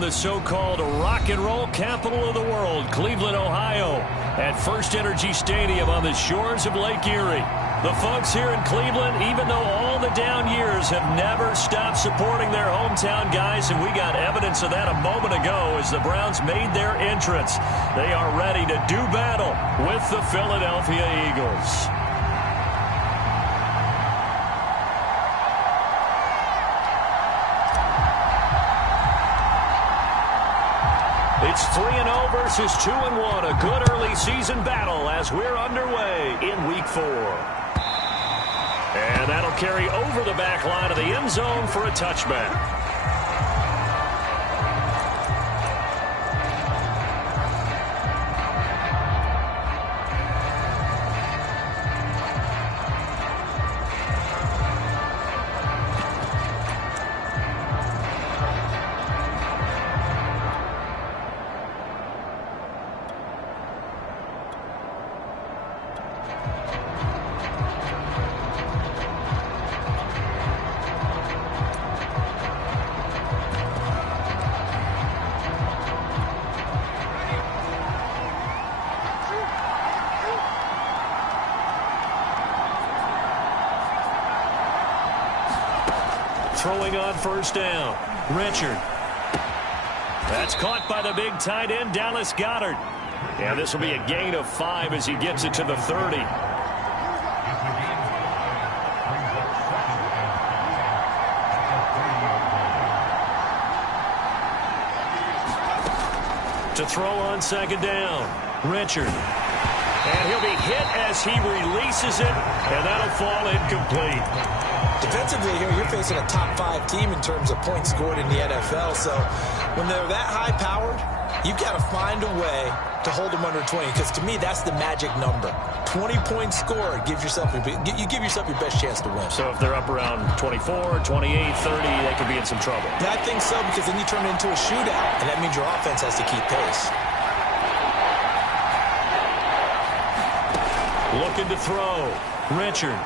in the so-called rock and roll capital of the world, Cleveland, Ohio, at First Energy Stadium on the shores of Lake Erie. The folks here in Cleveland, even though all the down years, have never stopped supporting their hometown guys, and we got evidence of that a moment ago as the Browns made their entrance. They are ready to do battle with the Philadelphia Eagles. It's 3-0 versus 2-1, a good early season battle as we're underway in Week 4. And that'll carry over the back line of the end zone for a touchback. Throwing on first down, Richard. That's caught by the big tight end, Dallas Goedert. And this will be a gain of 5 as he gets it to the 30. To throw on second down, Richard. And he'll be hit as he releases it, and that'll fall incomplete. Defensively here, you're facing a top 5 team in terms of points scored in the NFL. So when they're that high-powered, you've got to find a way to hold them under 20. Because to me, that's the magic number. 20 points scored, you give yourself your best chance to win. So if they're up around 24, 28, 30, they could be in some trouble. I think so, because then you turn it into a shootout, and that means your offense has to keep pace. Looking to throw, Richard.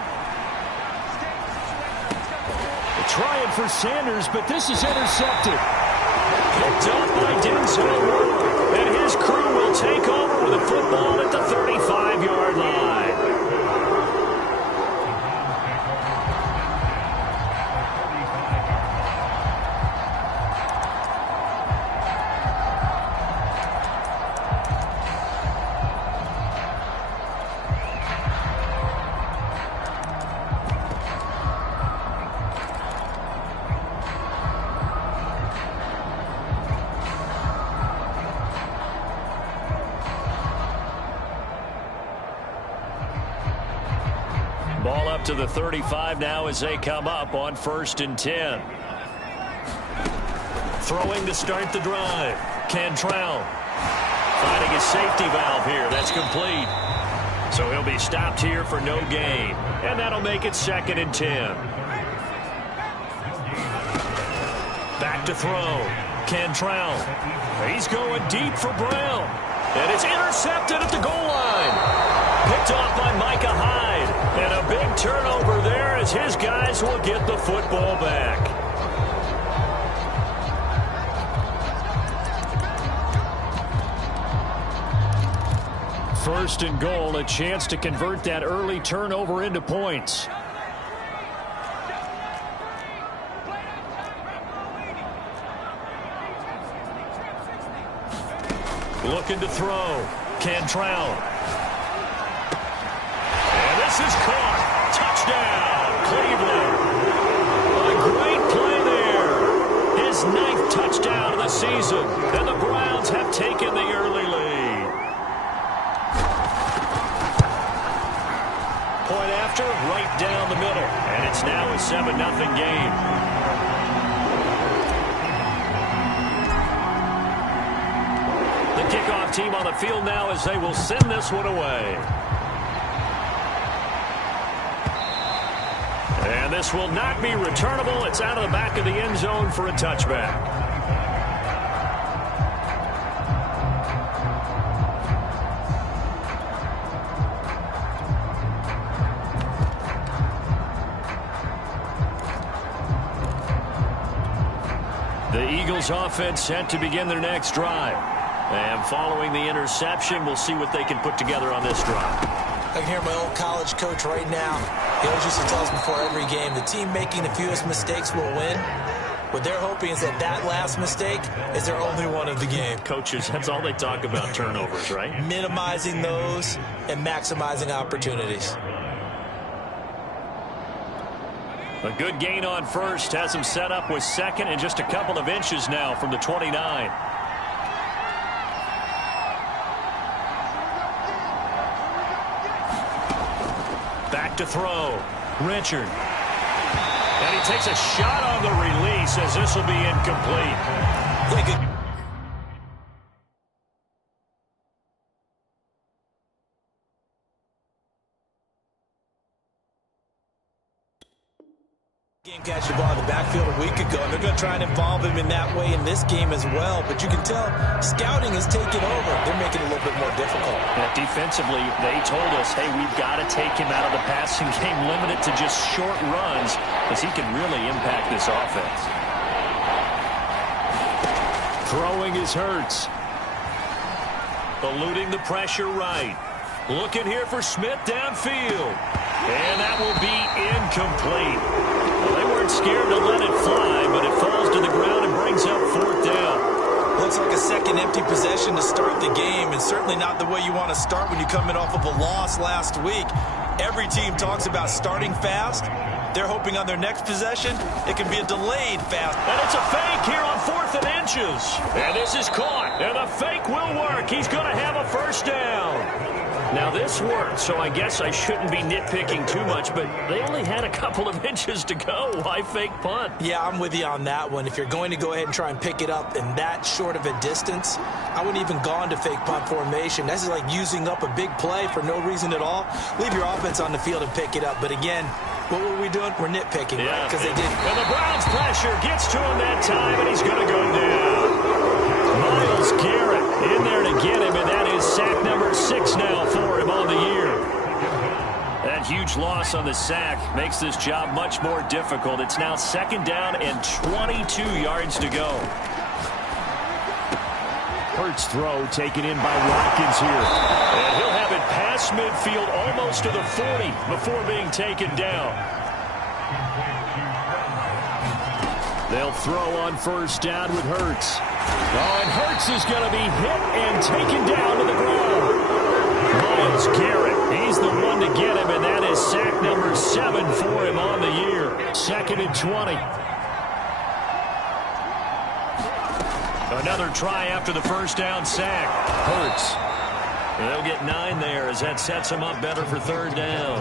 Trying for Sanders, but this is intercepted. Picked up by Denzel, and his crew will take over with a football at the 35-yard line. Ball up to the 35 now as they come up on 1st and 10. Throwing to start the drive. Cantrell finding a safety valve here. That's complete. So he'll be stopped here for no gain. And that'll make it 2nd and 10. Back to throw. Cantrell. He's going deep for Brown. And it's intercepted at the goal line. Picked off by Micah Hyde. And a big turnover there as his guys will get the football back. First and goal, a chance to convert that early turnover into points. Looking to throw. Cantrell. And this is caught. Touchdown, Cleveland. A great play there. His 9th touchdown of the season. And the Browns have taken the early lead. Point after, right down the middle. And it's now a 7-0 game. Kickoff team on the field now as they will send this one away. And this will not be returnable. It's out of the back of the end zone for a touchback. The Eagles offense set to begin their next drive. And following the interception, we'll see what they can put together on this drive. I can hear my old college coach right now. He always used to tell us before every game, the team making the fewest mistakes will win. What they're hoping is that that last mistake is their only one of the game. Coaches, that's all they talk about, turnovers, right? Minimizing those and maximizing opportunities. A good gain on first has him set up with second and just a couple of inches now from the 29. Back to throw. Richard. And he takes a shot on the release as this will be incomplete. Game catch the ball in the backfield a week ago, and they're going to try and involve him in that way in this game as well. But you can tell scouting is taking over. They're making it a little bit more difficult. Yeah, defensively, they told us, hey, we've got to take him out of the passing game, limit it to just short runs, because he can really impact this offense. Throwing is Hurts. Eluding the pressure right. Looking here for Smith downfield. And that will be incomplete. Well, they weren't scared to let it fly, but it falls to the ground and brings up fourth down. Looks like a second empty possession to start the game, and certainly not the way you want to start when you're coming off of a loss last week. Every team talks about starting fast. They're hoping on their next possession, it can be a delayed fast. And it's a fake here on 4th and inches. And this is caught. And the fake will work. He's going to have a first down. Now, this worked, so I guess I shouldn't be nitpicking too much, but they only had a couple of inches to go. Why fake punt? Yeah, I'm with you on that one. If you're going to go ahead and try and pick it up in that short of a distance, I wouldn't even gone to fake punt formation. This is like using up a big play for no reason at all. Leave your offense on the field and pick it up. But again, what were we doing? We're nitpicking, yeah, right? Because they did. And the Browns pressure gets to him that time, and he's going to go down. Myles Garrett in there to get him, and that is sack number 6 now for him on the year. That huge loss on the sack makes this job much more difficult. It's now 2nd down and 22 yards to go. Hurts throw taken in by Watkins here. And he'll have it past midfield almost to the 40 before being taken down. They'll throw on 1st down with Hurts. Oh, and Hurts is going to be hit and taken down to the ground. Myles Garrett, he's the one to get him, and that is sack number 7 for him on the year. 2nd and 20. Another try after the 1st down sack. Hurts. They'll get 9 there as that sets them up better for 3rd down.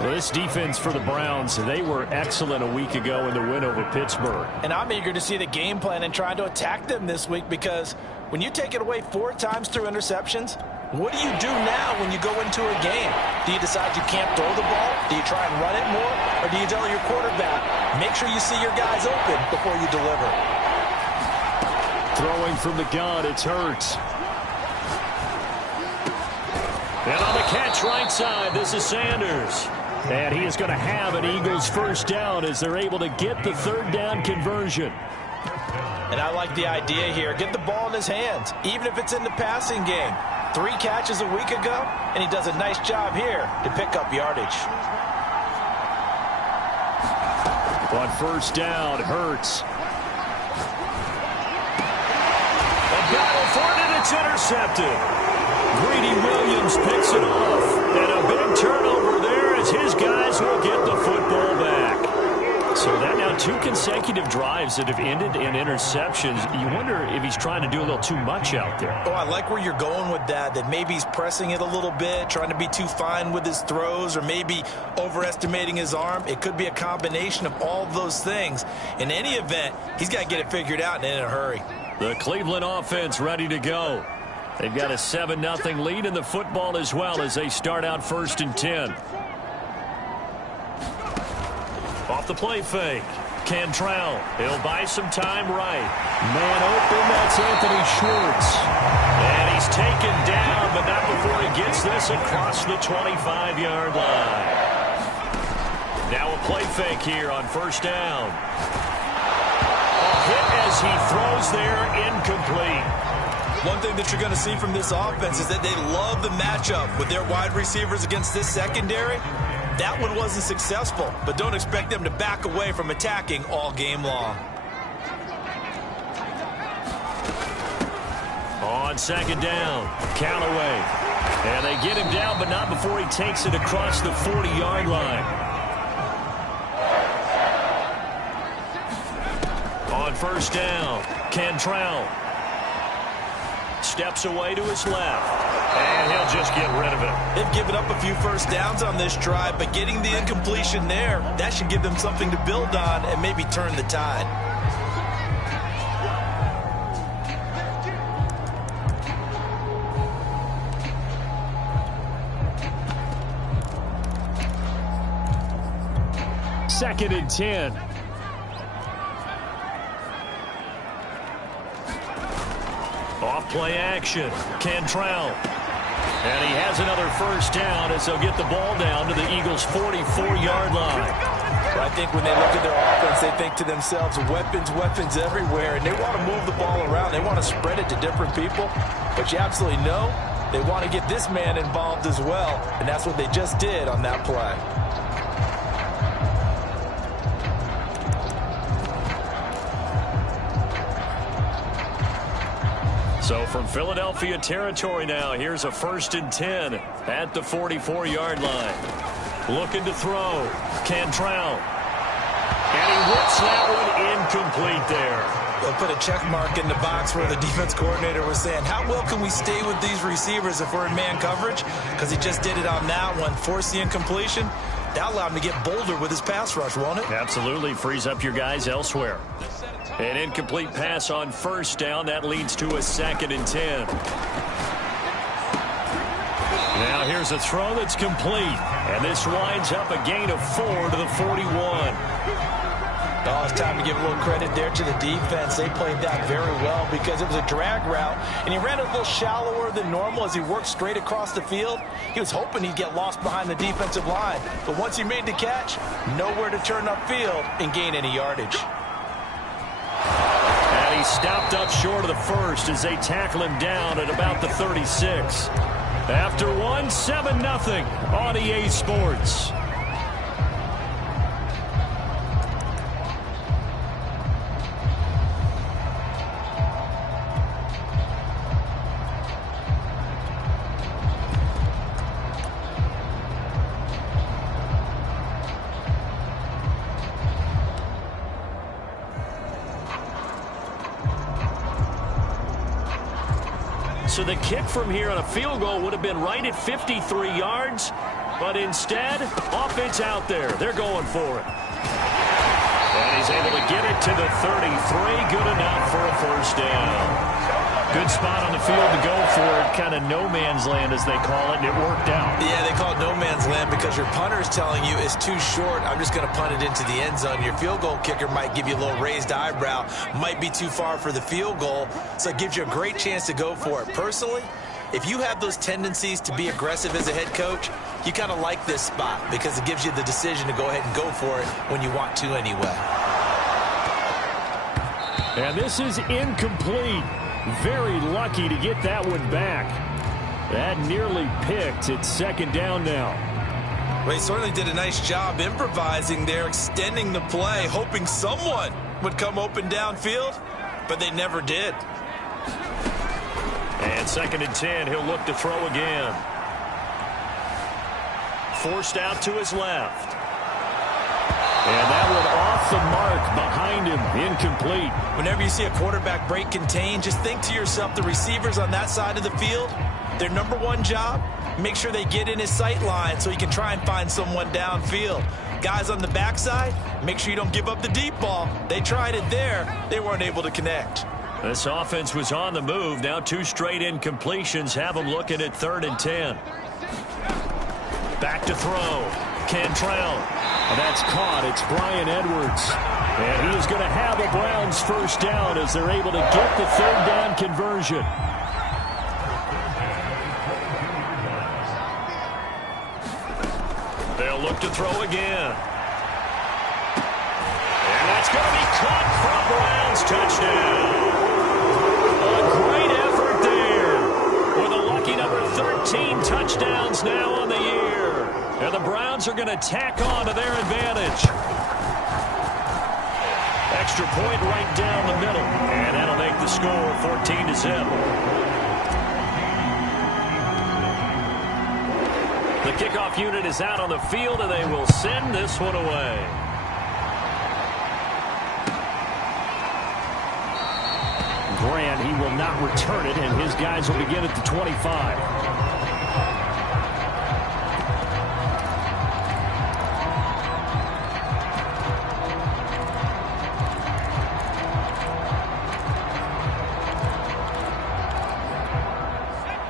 Well, this defense for the Browns, they were excellent a week ago in the win over Pittsburgh. And I'm eager to see the game plan and trying to attack them this week, because when you take it away 4 times through interceptions, what do you do now when you go into a game? Do you decide you can't throw the ball? Do you try and run it more? Or do you tell your quarterback, make sure you see your guys open before you deliver? Throwing from the gun, it's Hurts. And on the catch right side, this is Sanders. And he is going to have an Eagles 1st down as they're able to get the 3rd down conversion. And I like the idea here. Get the ball in his hands, even if it's in the passing game. 3 catches a week ago, and he does a nice job here to pick up yardage. On 1st down, Hurts. A battle for it, and it's intercepted. Greedy Williams picks it off. And a big turnover there as his guys will get the football back. So that now 2 consecutive drives that have ended in interceptions. You wonder if he's trying to do a little too much out there. Oh, I like where you're going with that maybe he's pressing it a little bit, trying to be too fine with his throws, or maybe overestimating his arm. It could be a combination of all of those things. In any event, he's got to get it figured out and in a hurry. The Cleveland offense ready to go. They've got a 7-0 lead in the football as well as they start out 1st and 10. Off the play fake. Cantrell. He'll buy some time right. Man open, that's Anthony Schwartz. And he's taken down, but not before he gets this across the 25-yard line. Now a play fake here on 1st down. hit as he throws there, incomplete. One thing that you're going to see from this offense is that they love the matchup with their wide receivers against this secondary. That one wasn't successful, but don't expect them to back away from attacking all game long. On second down, Callaway. And they get him down, but not before he takes it across the 40-yard line. On first down, Cantrell steps away to his left, and he'll just get rid of it. They've given up a few first downs on this drive, but getting the incompletion there, that should give them something to build on and maybe turn the tide. Second and 10. Off play action. Cantrell. And he has another first down as they'll get the ball down to the Eagles' 44-yard line. Well, I think when they look at their offense, they think to themselves, weapons, weapons everywhere, and they want to move the ball around. They want to spread it to different people, but you absolutely know they want to get this man involved as well, and that's what they just did on that play. So from Philadelphia territory now, here's a first and 10 at the 44-yard line. Looking to throw. Cantrell. And he whips that one incomplete there. They'll put a check mark in the box where the defense coordinator was saying, how well can we stay with these receivers if we're in man coverage? Because he just did it on that one, forced the incompletion. That allowed him to get bolder with his pass rush, won't it? Absolutely. Frees up your guys elsewhere. An incomplete pass on first down. That leads to a second and 10. Now here's a throw that's complete. And this winds up a gain of 4 to the 41. Oh, it's time to give a little credit there to the defense. They played that very well because it was a drag route, and he ran a little shallower than normal as he worked straight across the field. He was hoping he'd get lost behind the defensive line, but once he made the catch, nowhere to turn upfield and gain any yardage. And he stopped up short of the first as they tackle him down at about the 36. After one, 7-0 on EA Sports. So the kick from here on a field goal would have been right at 53 yards, but instead, offense out there. They're going for it. And he's able to get it to the 33. Good enough for a first down. Good spot on the field to go for it. Kind of no man's land, as they call it, and it worked out. Yeah, they call it no man's land because your punter is telling you it's too short. I'm just going to punt it into the end zone. Your field goal kicker might give you a little raised eyebrow. Might be too far for the field goal, so it gives you a great chance to go for it. Personally, if you have those tendencies to be aggressive as a head coach, you kind of like this spot because it gives you the decision to go ahead and go for it when you want to anyway. And this is incomplete. Very lucky to get that one back. That nearly picked. It's second down now. Well, he certainly did a nice job improvising there, extending the play, hoping someone would come open downfield, but they never did. And second and 10, he'll look to throw again. Forced out to his left. And that one off the mark behind him, incomplete. Whenever you see a quarterback break contain, just think to yourself, the receivers on that side of the field, their number one job, make sure they get in his sight line so he can try and find someone downfield. Guys on the backside, make sure you don't give up the deep ball. They tried it there. They weren't able to connect. This offense was on the move. Now 2 straight incompletions have them looking at 3rd and 10. Back to throw. Cantrell. And that's caught. It's Bryan Edwards. And he is going to have a Browns first down as they're able to get the 3rd down conversion. They'll look to throw again. And that's going to be caught for a Browns touchdown. touchdowns now on the year. And the Browns are going to tack on to their advantage. Extra point right down the middle. And that'll make the score 14-0. The kickoff unit is out on the field, and they will send this one away. Grant, he will not return it, and his guys will begin at the 25.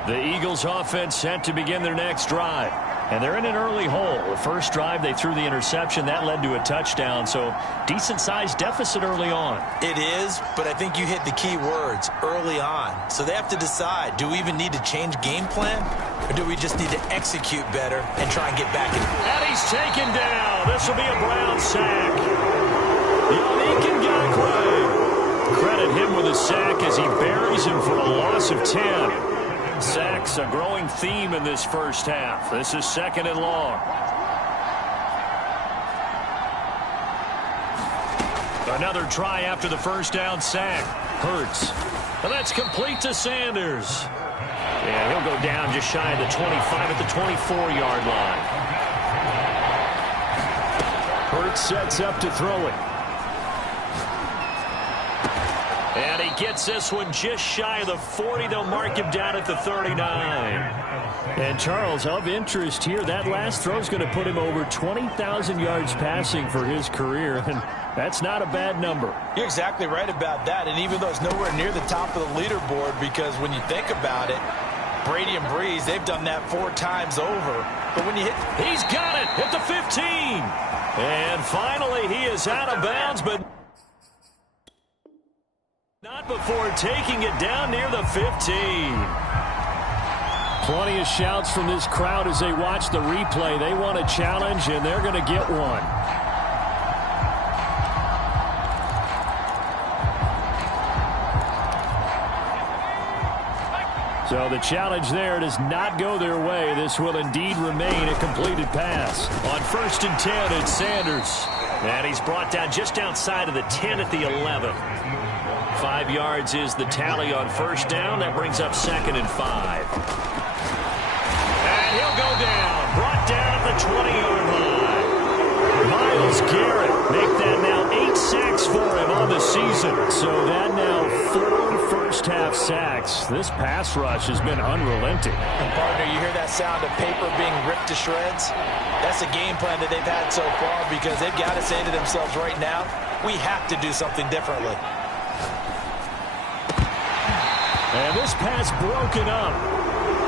The Eagles offense set to begin their next drive. And they're in an early hole. The first drive, they threw the interception. That led to a touchdown, so decent-sized deficit early on. It is, but I think you hit the key words, early on. So they have to decide, do we even need to change game plan, or do we just need to execute better and try and get back in? And he's taken down. This will be a Brown sack. Yannick Ngakoue. Credit him with a sack as he buries him for a loss of 10. Sacks, a growing theme in this first half. This is 2nd and long. Another try after the first down sack. Hurts. And that's complete to Sanders. And he'll go down just shy of the 25 at the 24-yard line. Hurts sets up to throw it. And he gets this one just shy of the 40. They'll mark him down at the 39. And, Charles, of interest here, that last throw is going to put him over 20,000 yards passing for his career, and that's not a bad number. You're exactly right about that, and even though it's nowhere near the top of the leaderboard, because when you think about it, Brady and Breeze, they've done that 4 times over. But when you hit... He's got it at the 15. And finally, he is out of bounds, but... not before taking it down near the 15. Plenty of shouts from this crowd as they watch the replay. They want a challenge, and they're going to get one. So the challenge there does not go their way. This will indeed remain a completed pass. On 1st and 10, it's Sanders. And he's brought down just outside of the 10 at the 11. 5 yards is the tally on first down. That brings up 2nd and 5. And he'll go down. Brought down at the 20-yard line. Myles Garrett make that now 8 sacks for him on the season. So that now 4 first-half sacks. This pass rush has been unrelenting. And, partner, you hear that sound of paper being ripped to shreds? That's the game plan that they've had so far, because they've got to say to themselves right now, we have to do something differently. And this pass broken up.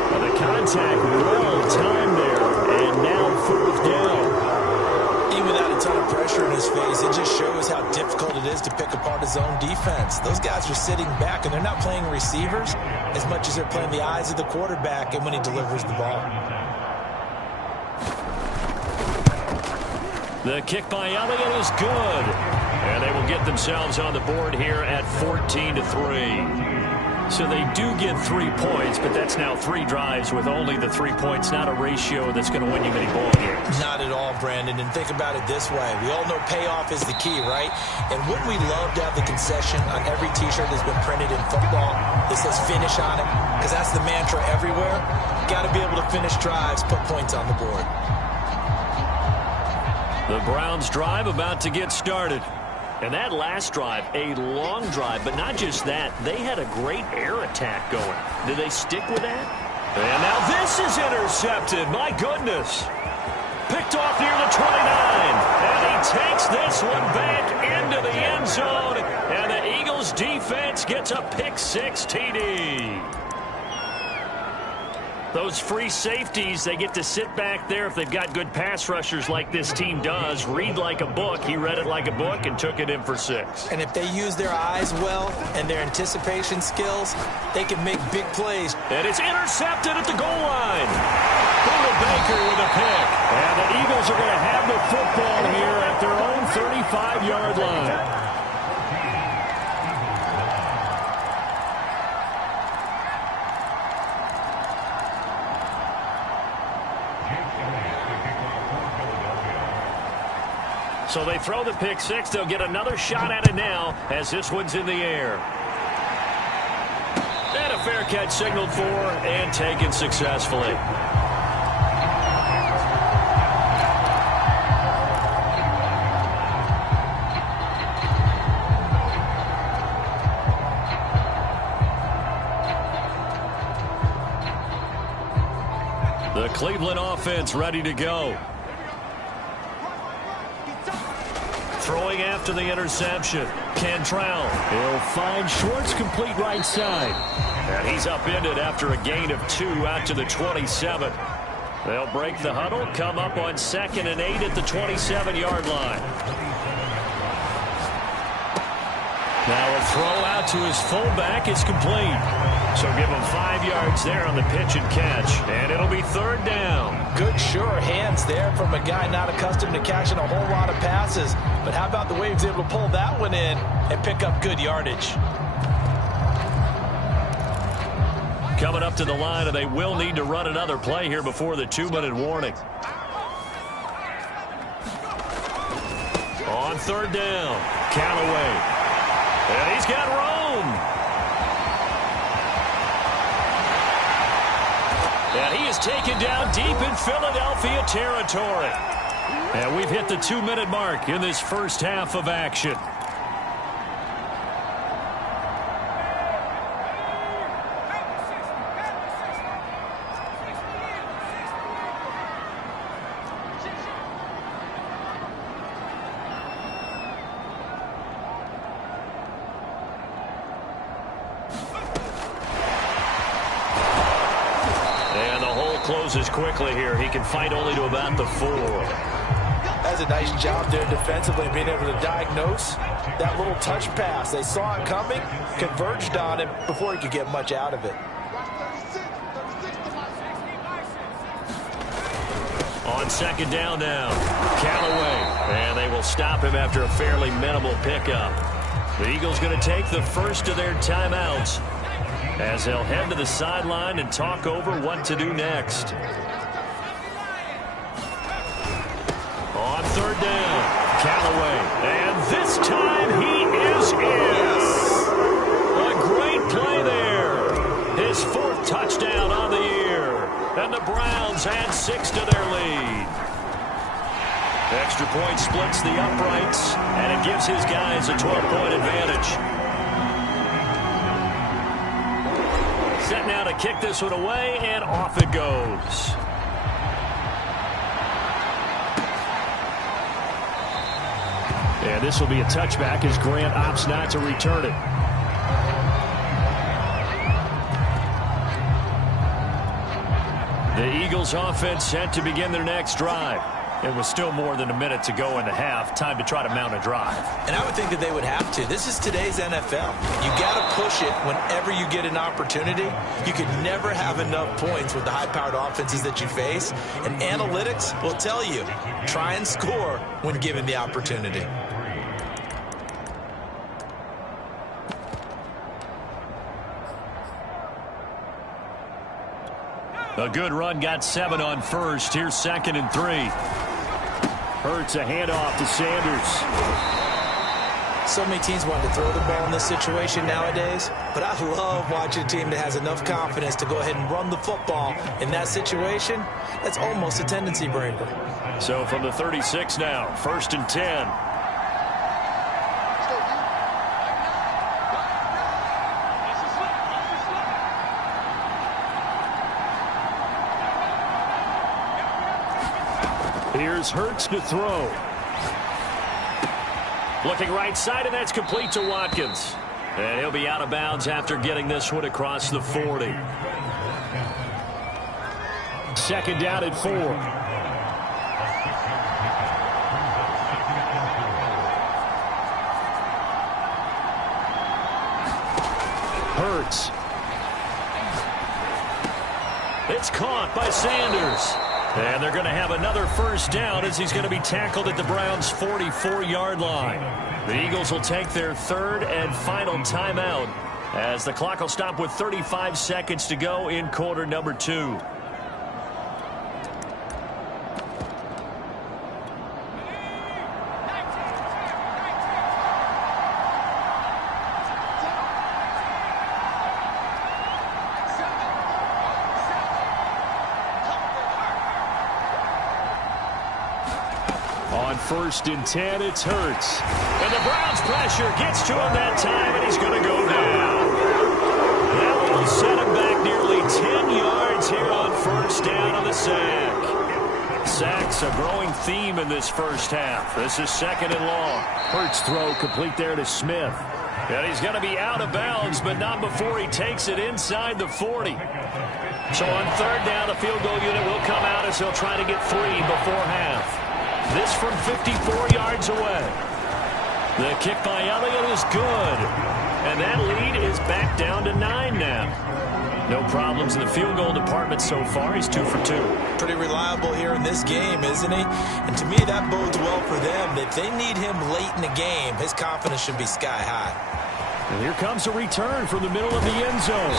Well, the contact well timed there. And now 4th down. Even without a ton of pressure in his face, it just shows how difficult it is to pick apart his own defense. Those guys are sitting back, and they're not playing receivers as much as they're playing the eyes of the quarterback and when he delivers the ball. The kick by Elliott is good. And they will get themselves on the board here at 14-3. So they do get 3 points, but that's now 3 drives with only the 3 points, not a ratio that's going to win you many ball games. Not at all, Brandon. And think about it this way. We all know payoff is the key, right? And wouldn't we love to have the concession on every T-shirt that's been printed in football that says finish on it? Because that's the mantra everywhere. Got to be able to finish drives, put points on the board. The Browns drive about to get started. And that last drive, a long drive, but not just that. They had a great air attack going. Did they stick with that? And now this is intercepted. My goodness. Picked off near the 29. And he takes this one back into the end zone. And the Eagles defense gets a pick-6 TD. Those free safeties, they get to sit back there if they've got good pass rushers like this team does. Read like a book. He read it like a book and took it in for 6. And if they use their eyes well and their anticipation skills, they can make big plays. And it's intercepted at the goal line. Buda Baker with a pick. And the Eagles are going to have the football here at their own 35-yard line. So they throw the pick six. They'll get another shot at it now as this one's in the air. And a fair catch signaled for and taken successfully. The Cleveland offense ready to go. Throwing after the interception. Cantrell. He'll find Schwartz complete right side. And he's upended after a gain of 2 out to the 27. They'll break the huddle, come up on 2nd and 8 at the 27-yard line. Now a throw out to his fullback is complete. So give him 5 yards there on the pitch and catch. And it'll be 3rd down. Good, sure hands there from a guy not accustomed to catching a whole lot of passes. But how about the way he was able to pull that one in and pick up good yardage? Coming up to the line, and they will need to run another play here before the 2-minute warning. On 3rd down, Callaway. And he's got room. And he is taken down deep in Philadelphia territory. And we've hit the 2-minute mark in this first half of action. Closes quickly here. He can fight only to about the 4. That's a nice job there defensively, being able to diagnose that little touch pass. They saw it coming, converged on him before he could get much out of it. On 2nd down now, Callaway. And they will stop him after a fairly minimal pickup. The Eagles going to take the first of their timeouts as they'll head to the sideline and talk over what to do next. On 3rd down, Callaway. And this time he is in. A great play there. His 4th touchdown on the year. And the Browns add 6 to their lead. Extra point splits the uprights, and it gives his guys a 12-point advantage. Set now to kick this one away, and off it goes. And this will be a touchback as Grant opts not to return it. The Eagles offense set to begin their next drive. It was still more than a minute to go in the half. Time to try to mount a drive. And I would think that they would have to. This is today's NFL. You got to push it whenever you get an opportunity. You can never have enough points with the high-powered offenses that you face. And analytics will tell you, try and score when given the opportunity. A good run, got 7 on first. Here's 2nd and 3. Hurts a handoff to Sanders. So many teams want to throw the ball in this situation nowadays, but I love watching a team that has enough confidence to go ahead and run the football in that situation. That's almost a tendency breaker. So from the 36 now, 1st and 10. Here's Hurts to throw. Looking right side, and that's complete to Watkins. And he'll be out of bounds after getting this one across the 40. 2nd down at 4. Hurts. It's caught by Sanders. And they're going to have another first down as he's going to be tackled at the Browns' 44-yard line. The Eagles will take their 3rd and final timeout as the clock will stop with 35 seconds to go in quarter number 2. first and 10. It's Hurts. And the Browns pressure gets to him that time, and he's going to go down. That will set him back nearly 10 yards here on first down on the sack. Sacks a growing theme in this first half. This is second and long. Hurts throw complete there to Smith. And he's going to be out of bounds, but not before he takes it inside the 40. So on third down, the field goal unit will come out as he'll try to get 3 before half. This from 54 yards away. The kick by Elliott is good. And that lead is back down to 9 now. No problems in the field goal department so far. He's 2 for 2. Pretty reliable here in this game, isn't he? And to me, that bodes well for them. If they need him late in the game, his confidence should be sky high. And here comes a return from the middle of the end zone.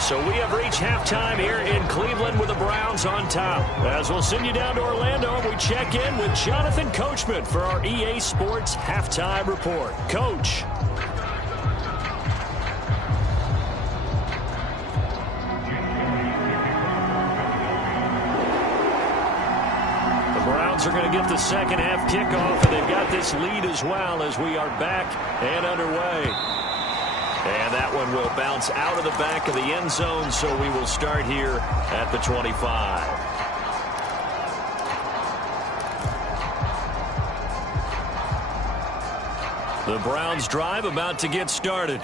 So we have reached halftime here in Cleveland with the Browns on top. As we'll send you down to Orlando, we check in with Jonathan Coachman for our EA Sports Halftime Report. Coach. Are going to get the second half kickoff, and they've got this lead as well as we are back and underway. And that one will bounce out of the back of the end zone, so we will start here at the 25. The Browns drive about to get started.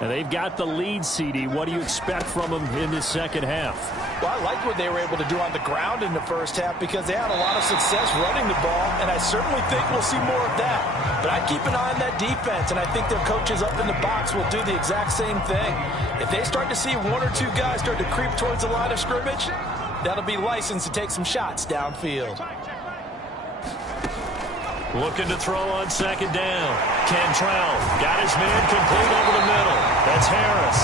And they've got the lead, CD. What do you expect from them in the second half? Well, I like what they were able to do on the ground in the first half because they had a lot of success running the ball, and I certainly think we'll see more of that. But I keep an eye on that defense, and I think their coaches up in the box will do the exact same thing. If they start to see 1 or 2 guys start to creep towards the line of scrimmage, that'll be licensed to take some shots downfield. Looking to throw on second down. Cantrell got his man complete over the middle. That's Harris.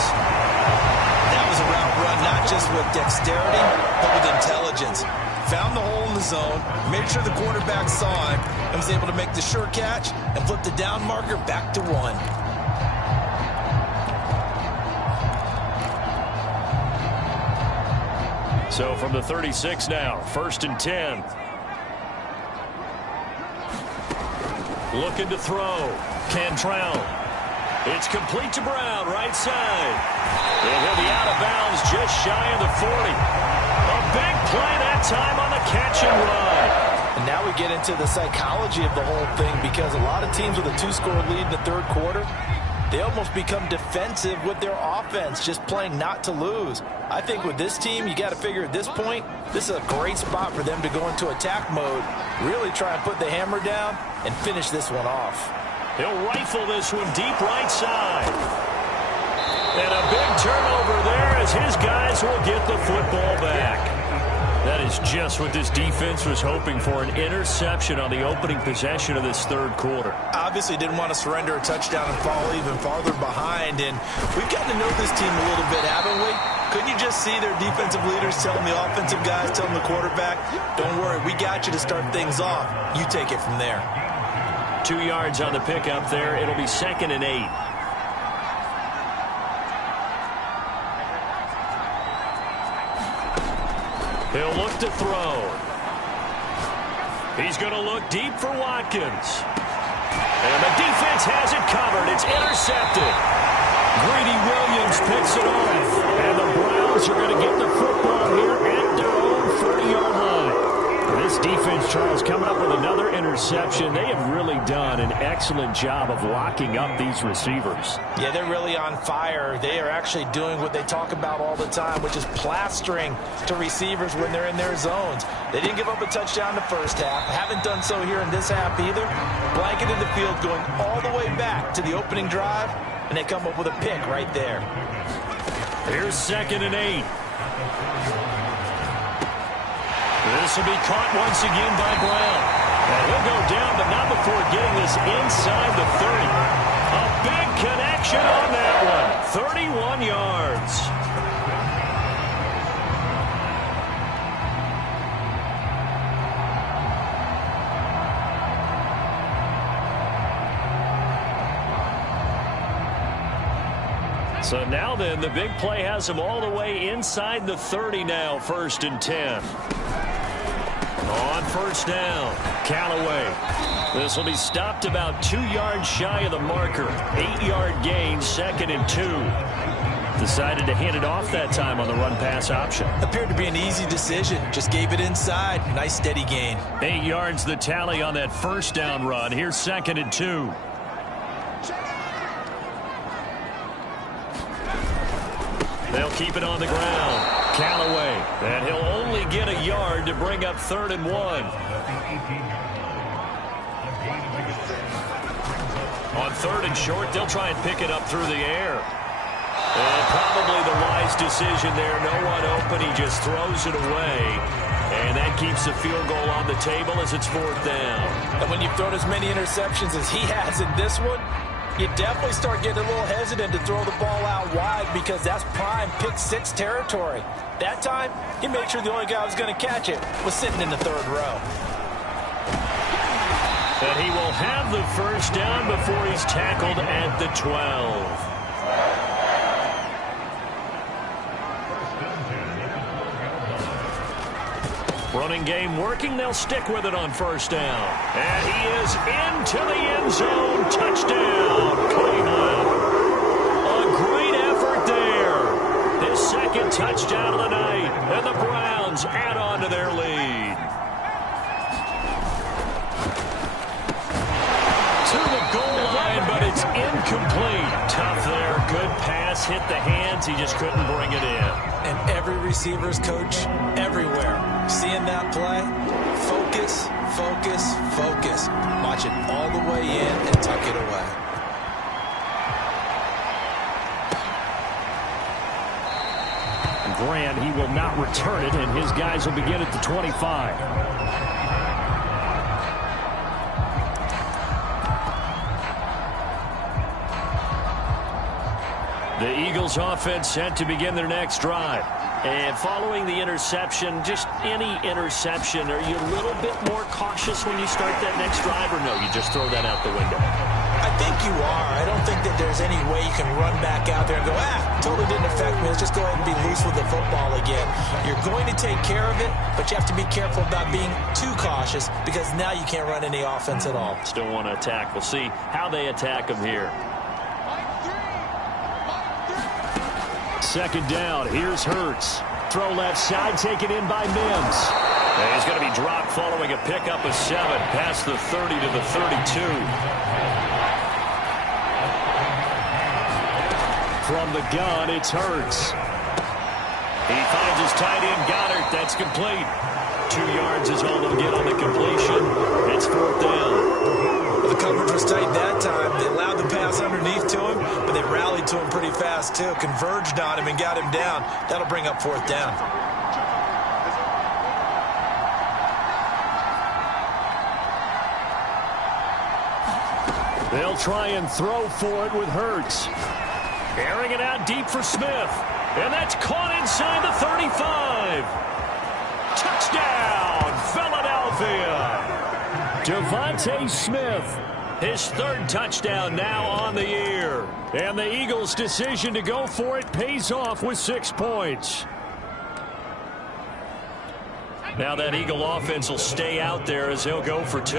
That was a route run not just with dexterity, but with intelligence. Found the hole in the zone, made sure the quarterback saw him, and was able to make the sure catch and flip the down marker back to 1. So from the 36 now, first and 10. Looking to throw. Cantrell. It's complete to Brown, right side. And he'll be out of bounds just shy of the 40. A big play that time on the catch and run. And now we get into the psychology of the whole thing because a lot of teams with a 2-score lead in the third quarter, they almost become defensive with their offense, just playing not to lose. I think with this team, you got to figure at this point, this is a great spot for them to go into attack mode, really try and put the hammer down and finish this one off. He'll rifle this one deep right side. And a big turnover there as his guys will get the football back. That is just what this defense was hoping for, an interception on the opening possession of this third quarter. Obviously didn't want to surrender a touchdown and fall even farther behind, and we've gotten to know this team a little bit, haven't we? Couldn't you just see their defensive leaders telling the offensive guys, telling the quarterback, don't worry, we got you to start things off. You take it from there. 2 yards on the pickup there. It'll be second and 8. He'll look to throw. He's going to look deep for Watkins. And the defense has it covered. It's intercepted. Greedy Williams picks it off. And the Browns are going to get the football here at their own 30-yard line. This defense, Charles, coming up with another interception. They have really done an excellent job of locking up these receivers. Yeah, they're really on fire. They are actually doing what they talk about all the time, which is plastering to receivers when they're in their zones. They didn't give up a touchdown the first half. Haven't done so here in this half either. Blanketed the field going all the way back to the opening drive, and they come up with a pick right there. Here's second and 8. This will be caught once again by Brown. And he'll go down, but not before getting this inside the 30. A big connection on that one. 31 yards. So now then, the big play has him all the way inside the 30 now, first and 10. On first down. Callaway. This will be stopped about 2 yards shy of the marker. 8-yard gain, 2nd and 2. Decided to hand it off that time on the run-pass option. Appeared to be an easy decision. Just gave it inside. Nice steady gain. 8 yards the tally on that first down run. Here's 2nd and 2. They'll keep it on the ground. Callaway. And he'll only get a yard to bring up 3rd and 1. On 3rd and short, they'll try and pick it up through the air. And probably the wise decision there. No one open. He just throws it away. And that keeps the field goal on the table as it's 4th down. And when you've thrown as many interceptions as he has in this one, you definitely start getting a little hesitant to throw the ball out wide because that's prime pick 6 territory. That time, he made sure the only guy who was going to catch it was sitting in the 3rd row. And he will have the first down before he's tackled at the 12. Running game working. They'll stick with it on first down. And he is into the end zone. Touchdown, Cleveland. A great effort there. His 2nd touchdown of the night. And the Browns add on to their lead. To the goal line, but it's incomplete. Tough there. Good pass. Hit the hands. He just couldn't bring it in. And every receiver's coach everywhere. Seeing that play, focus, focus, focus. Watch it all the way in and tuck it away. Grant, he will not return it, and his guys will begin at the 25. The Eagles offense set to begin their next drive. And following the interception, just any interception, are you a little bit more cautious when you start that next drive, or no, you just throw that out the window? I think you are. I don't think that there's any way you can run back out there and go, totally didn't affect me. Let's just go ahead and be loose with the football again. You're going to take care of it, but you have to be careful about being too cautious because now you can't run any offense at all. Still want to attack. We'll see how they attack them here. 2nd down. Here's Hurts. Throw left side, taken in by Mims. And he's going to be dropped following a pickup of 7 past the 30 to the 32. From the gun, it's Hurts. He finds his tight end, Goddard. That's complete. 2 yards is all they'll get on the completion. It's 4th down. The coverage was tight that time. They allowed the pass underneath to him, but they rallied to him pretty fast, too. Converged on him and got him down. That'll bring up 4th down. They'll try and throw for it with Hurts. Airing it out deep for Smith. And that's caught inside the 35. Touchdown, Philadelphia. Devontae Smith, his 3rd touchdown now on the year. And the Eagles' decision to go for it pays off with 6 points. Now that Eagle offense will stay out there as he'll go for 2.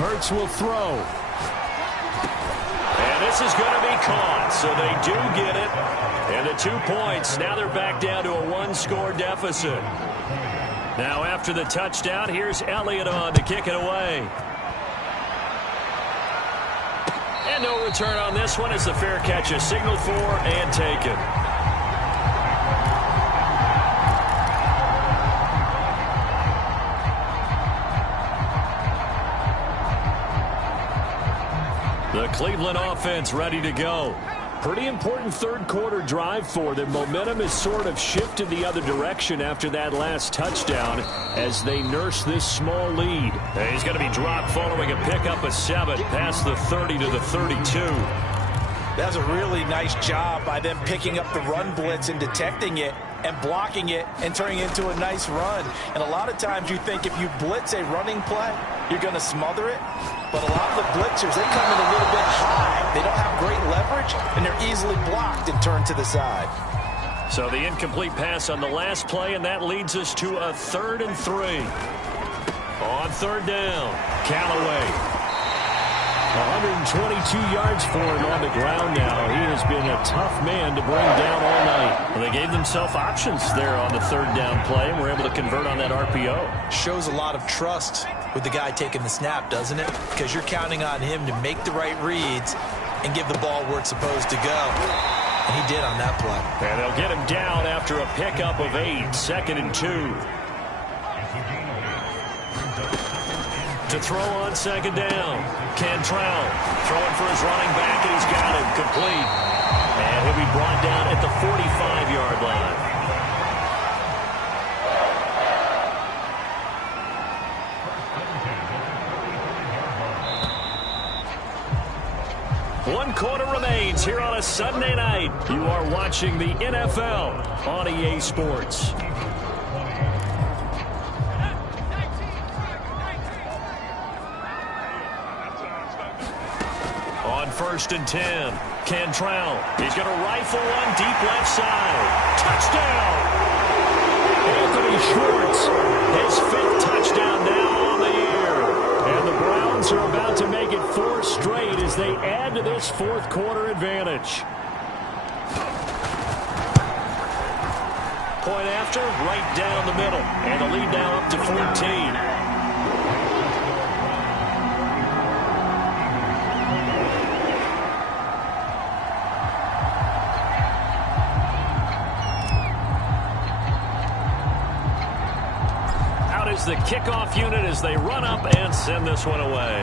Hurts will throw. And this is going to be caught, so they do get it. And the 2 points, now they're back down to a 1-score deficit. Now after the touchdown, here's Elliott on to kick it away. And no return on this one as the fair catch is signaled for and taken. The Cleveland offense ready to go. Pretty important 3rd quarter drive for them. Momentum has sort of shifted the other direction after that last touchdown as they nurse this small lead. And he's going to be dropped following a pickup of 7 past the 30 to the 32. That's a really nice job by them picking up the run blitz and detecting it and blocking it and turning it into a nice run. And a lot of times you think if you blitz a running play, you're going to smother it. But a lot of the blitzers, they come in a little bit high. They don't have great leverage, and they're easily blocked and turned to the side. So the incomplete pass on the last play, and that leads us to a 3rd and 3. On 3rd down, Callaway. 122 yards for him on the ground now. He has been a tough man to bring down all night. Well, they gave themselves options there on the 3rd down play, and were able to convert on that RPO. Shows a lot of trust with the guy taking the snap, doesn't it? Because you're counting on him to make the right reads and give the ball where it's supposed to go. And he did on that play. And they'll get him down after a pickup of 8, 2nd and 2. To throw on 2nd down, Cantrell throwing for his running back, and he's got him complete. And he'll be brought down at the 45-yard line. One quarter remains here on a Sunday night. You are watching the NFL on EA Sports. On 1st and 10, Cantrell. He's going to rifle one deep left side. Touchdown! Anthony Schwartz, his 5th touchdown now on the year. And the Browns are about to make it 4 straight as they add to this 4th quarter advantage. Point after, right down the middle. And the lead now up to 14. Is the kickoff unit as they run up and send this one away.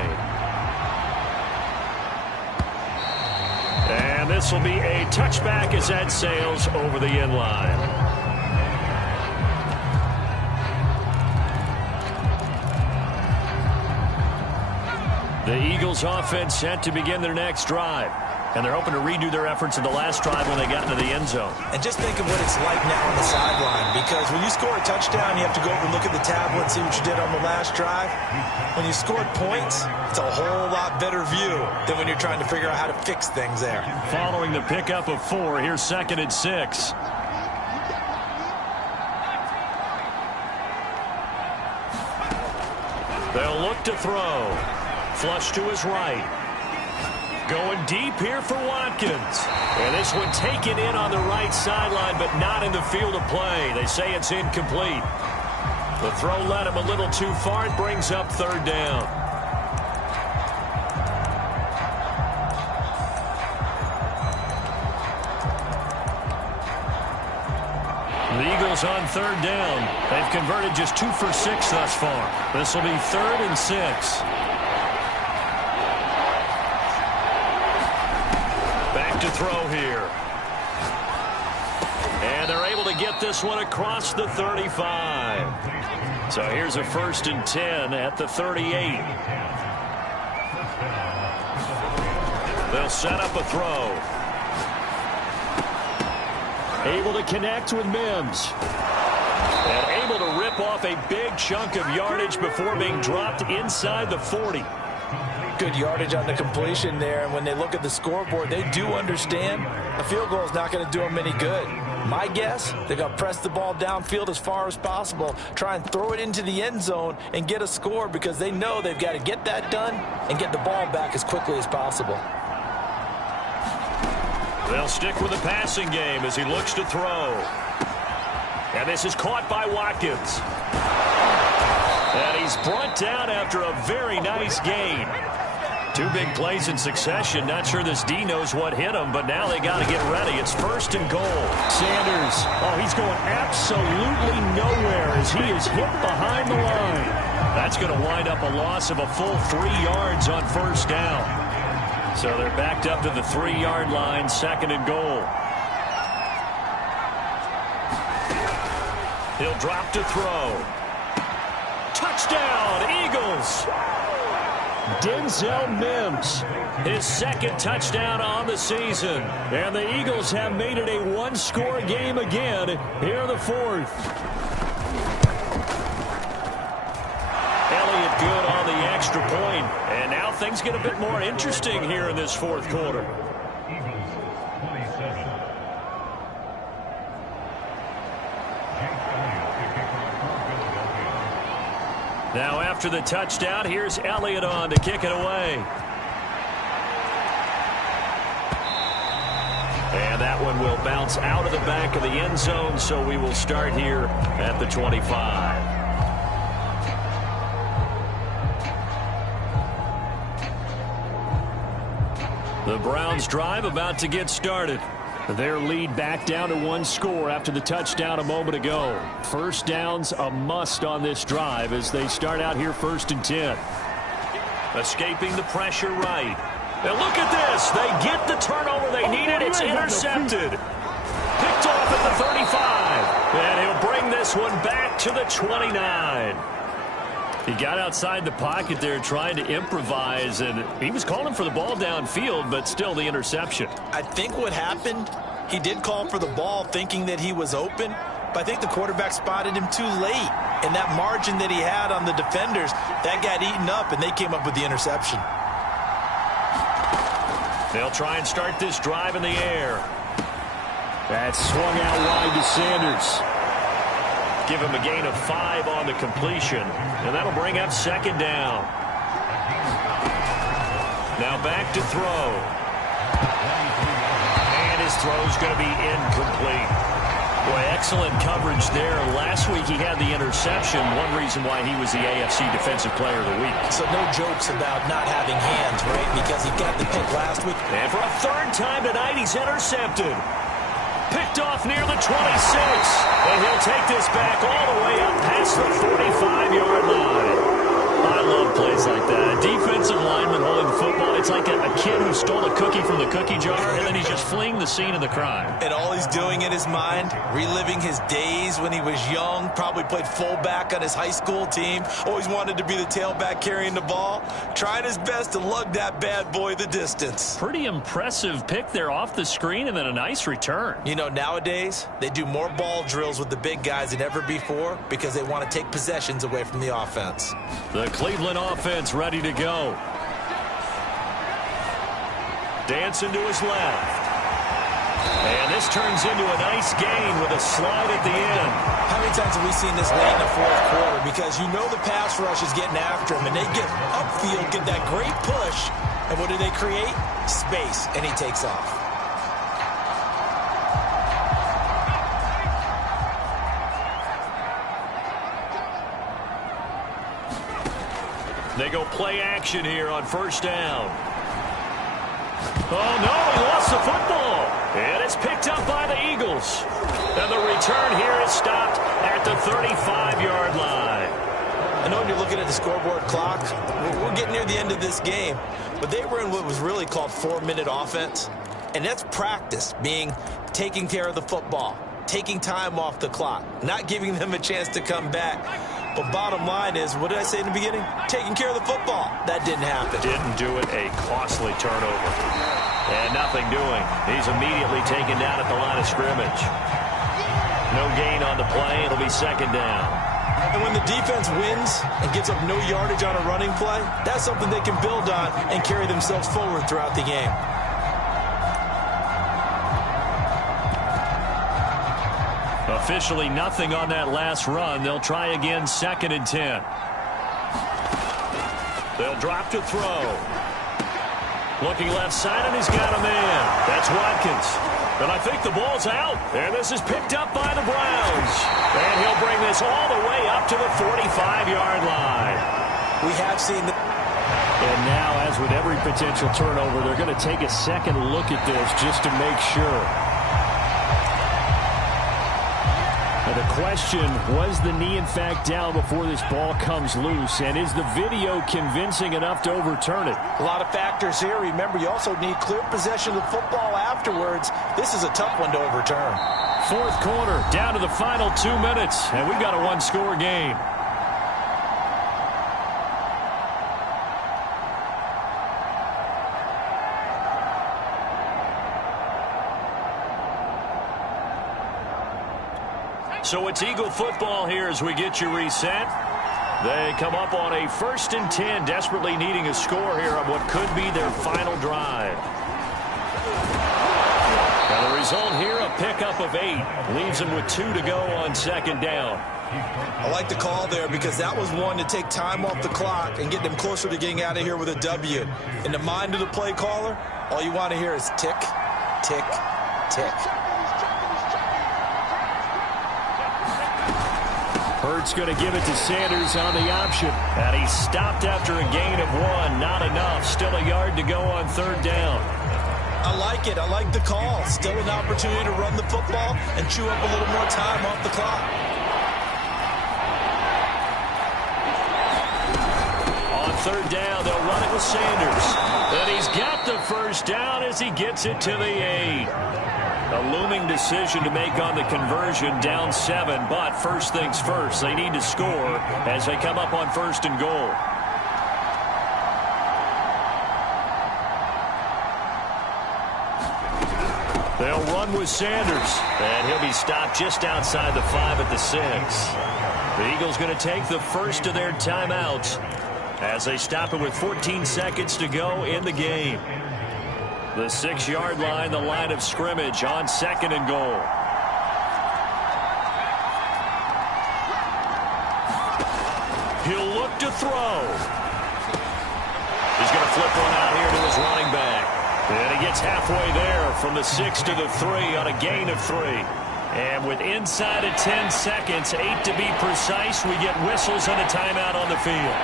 And this will be a touchback as that sails over the end line. The Eagles offense set to begin their next drive. And they're hoping to redo their efforts in the last drive when they got into the end zone. And just think of what it's like now on the sideline, because when you score a touchdown, you have to go over and look at the tablet and see what you did on the last drive. When you scored points, it's a whole lot better view than when you're trying to figure out how to fix things there. Following the pickup of 4, here's 2nd and 6. They'll look to throw. Flush to his right. Going deep here for Watkins. And this one taken in on the right sideline, but not in the field of play. They say it's incomplete. The throw led him a little too far. It brings up 3rd down. The Eagles on 3rd down. They've converted just 2 for 6 thus far. This will be 3rd and 6. To throw here. And they're able to get this one across the 35. So here's a 1st and 10 at the 38. They'll set up a throw. Able to connect with Mims. And able to rip off a big chunk of yardage before being dropped inside the 40. Good yardage on the completion there, and when they look at the scoreboard, they do understand a field goal is not going to do them any good. My guess, they're going to press the ball downfield as far as possible, try and throw it into the end zone and get a score, because they know they've got to get that done and get the ball back as quickly as possible. They'll stick with the passing game as he looks to throw. And this is caught by Watkins. And he's brought down after a very nice gain. 2 big plays in succession. Not sure this D knows what hit him, but now they got to get ready. It's 1st and goal. Sanders, he's going absolutely nowhere as he is hit behind the line. That's going to wind up a loss of a full 3 yards on 1st down. So they're backed up to the 3-yard line, 2nd and goal. He'll drop to throw. Touchdown, Eagles! Denzel Mims, his 2nd touchdown on the season. And the Eagles have made it a 1-score game again here in the 4th. Elliott good on the extra point. And now things get a bit more interesting here in this 4th quarter. Now after the touchdown, here's Elliott on to kick it away. And that one will bounce out of the back of the end zone, so we will start here at the 25. The Browns drive about to get started. Their lead back down to 1 score after the touchdown a moment ago. First down's a must on this drive as they start out here 1st and 10. Escaping the pressure right. Now look at this. They get the turnover they needed. It's intercepted. Picked off at the 35. And he'll bring this one back to the 29. He got outside the pocket there trying to improvise, and he was calling for the ball downfield, but still the interception. I think what happened, he did call for the ball thinking that he was open, but I think the quarterback spotted him too late. And that margin that he had on the defenders, that got eaten up, and they came up with the interception. They'll try and start this drive in the air. That's swung out wide to Sanders. Give him a gain of 5 on the completion, and that'll bring up 2nd down. Now back to throw. And his throw's going to be incomplete. Boy, excellent coverage there. Last week he had the interception, one reason why he was the AFC Defensive Player of the Week. So no jokes about not having hands, right? Because he got the pick last week. And for a 3rd time tonight, he's intercepted. Picked off near the 26. And he'll take this back all the way up past the 45-yard line. I love plays like that. A defensive lineman holding the football. It's like a kid who stole a cookie from the cookie jar, and then he's just fleeing the scene of the crime. And all he's doing in his mind, reliving his days when he was young, probably played fullback on his high school team, always wanted to be the tailback carrying the ball, trying his best to lug that bad boy the distance. Pretty impressive pick there off the screen, and then a nice return. You know, nowadays, they do more ball drills with the big guys than ever before because they want to take possessions away from the offense. The Cleveland offense ready to go. Dancing to his left. And this turns into a nice gain with a slide at the end. How many times have we seen this late in the 4th quarter? Because you know the pass rush is getting after him, and they get upfield, get that great push, and what do they create? Space, and he takes off. They go play action here on 1st down. Oh, no, he lost the football. And it's picked up by the Eagles. And the return here is stopped at the 35-yard line. I know when you're looking at the scoreboard clock, we're getting near the end of this game, but they were in what was really called 4-minute offense. And that's practice, meaning taking care of the football, taking time off the clock, not giving them a chance to come back. But bottom line is, what did I say in the beginning? Taking care of the football. That didn't happen. Didn't do it. A costly turnover. And nothing doing. He's immediately taken down at the line of scrimmage. No gain on the play. It'll be 2nd down. And when the defense wins and gives up no yardage on a running play, that's something they can build on and carry themselves forward throughout the game. Officially nothing on that last run. They'll try again 2nd and 10. They'll drop to throw. Looking left side, and he's got a man. That's Watkins. And I think the ball's out. And this is picked up by the Browns. And he'll bring this all the way up to the 45-yard line. We have seen the... And now, as with every potential turnover, they're going to take a second look at this just to make sure. Now the question, was the knee in fact down before this ball comes loose? And is the video convincing enough to overturn it? A lot of factors here. Remember, you also need clear possession of the football afterwards. This is a tough one to overturn. 4th quarter, down to the final 2 minutes, and we've got a 1-score game. So it's Eagle football here as we get you reset. They come up on a 1st and 10, desperately needing a score here on what could be their final drive. Now the result here, a pickup of 8. Leaves them with 2 to go on second down. I like the call there because that was one to take time off the clock and get them closer to getting out of here with a W. In the mind of the play caller, all you want to hear is tick, tick, tick. Hurts going to give it to Sanders on the option. And he stopped after a gain of 1. Not enough. Still a yard to go on third down. I like it. I like the call. Still an opportunity to run the football and chew up a little more time off the clock. On third down, they'll run it with Sanders. And he's got the first down as he gets it to the 8. A looming decision to make on the conversion, down 7. But first things first, they need to score as they come up on first and goal. They'll run with Sanders, and he'll be stopped just outside the 5 at the 6. The Eagles going to take the first of their timeouts as they stop it with 14 seconds to go in the game. The 6-yard line, the line of scrimmage on second and goal. He'll look to throw. He's going to flip one out here to his running back. And he gets halfway there from the 6 to the 3 on a gain of 3. And with inside of 10 seconds, 8 to be precise, we get whistles and a timeout on the field.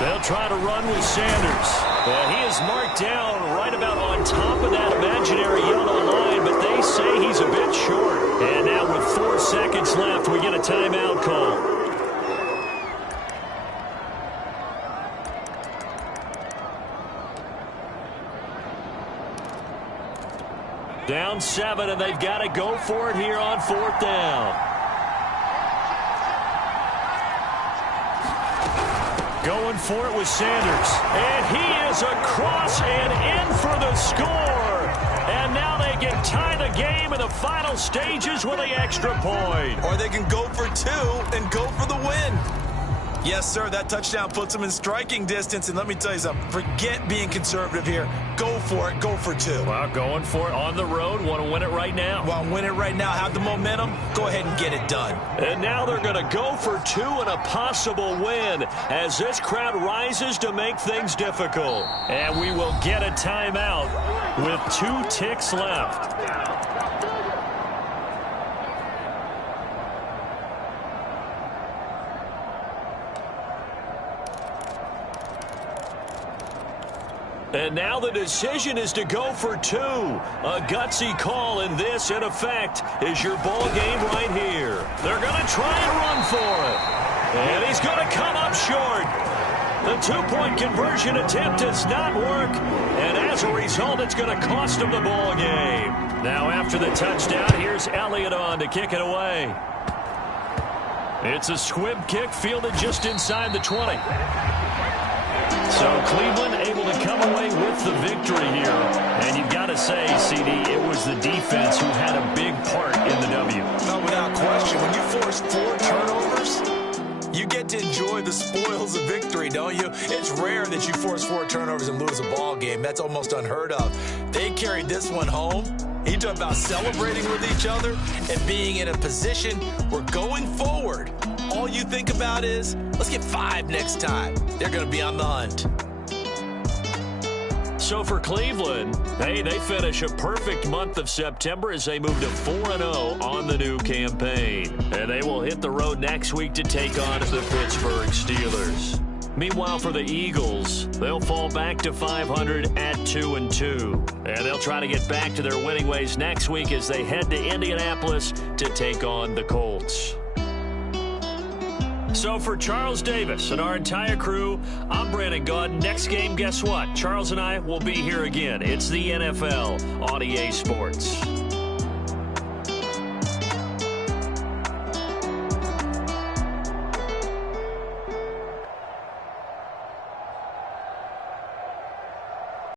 They'll try to run with Sanders. He is marked down right about on top of that imaginary yellow line, but they say he's a bit short. And now with 4 seconds left, we get a timeout call. Down 7, and they've got to go for it here on fourth down. Going for it with Sanders. And he is across and in for the score. And now they can tie the game in the final stages with the extra point. Or they can go for 2 and go for the win. Yes, sir, that touchdown puts them in striking distance. And let me tell you something, forget being conservative here. Go for it, go for 2. Well, going for it on the road. Want to win it right now. Want to win it right now, have the momentum, go ahead and get it done. And now they're going to go for 2 and a possible win as this crowd rises to make things difficult. And we will get a timeout with 2 ticks left. And now the decision is to go for 2. A gutsy call, and this, in effect, is your ball game right here. They're going to try and run for it. And he's going to come up short. The 2-point conversion attempt does not work. And as a result, it's going to cost him the ball game. Now after the touchdown, here's Elliott on to kick it away. It's a squib kick fielded just inside the 20. So Cleveland able to come away with the victory here. And you've got to say, CD, it was the defense who had a big part in the W. No, without question. When you force 4 turnovers, you get to enjoy the spoils of victory, don't you? It's rare that you force 4 turnovers and lose a ball game. That's almost unheard of. They carried this one home. You talk about celebrating with each other and being in a position where going forward, all you think about is, let's get 5 next time. They're going to be on the hunt. So for Cleveland, hey, they finish a perfect month of September as they move to 4-0 on the new campaign. And they will hit the road next week to take on the Pittsburgh Steelers. Meanwhile, for the Eagles, they'll fall back to 500 at 2-2. And they'll try to get back to their winning ways next week as they head to Indianapolis to take on the Colts. So for Charles Davis and our entire crew, I'm Brandon Gaudin. Next game, guess what? Charles and I will be here again. It's the NFL on EA Sports.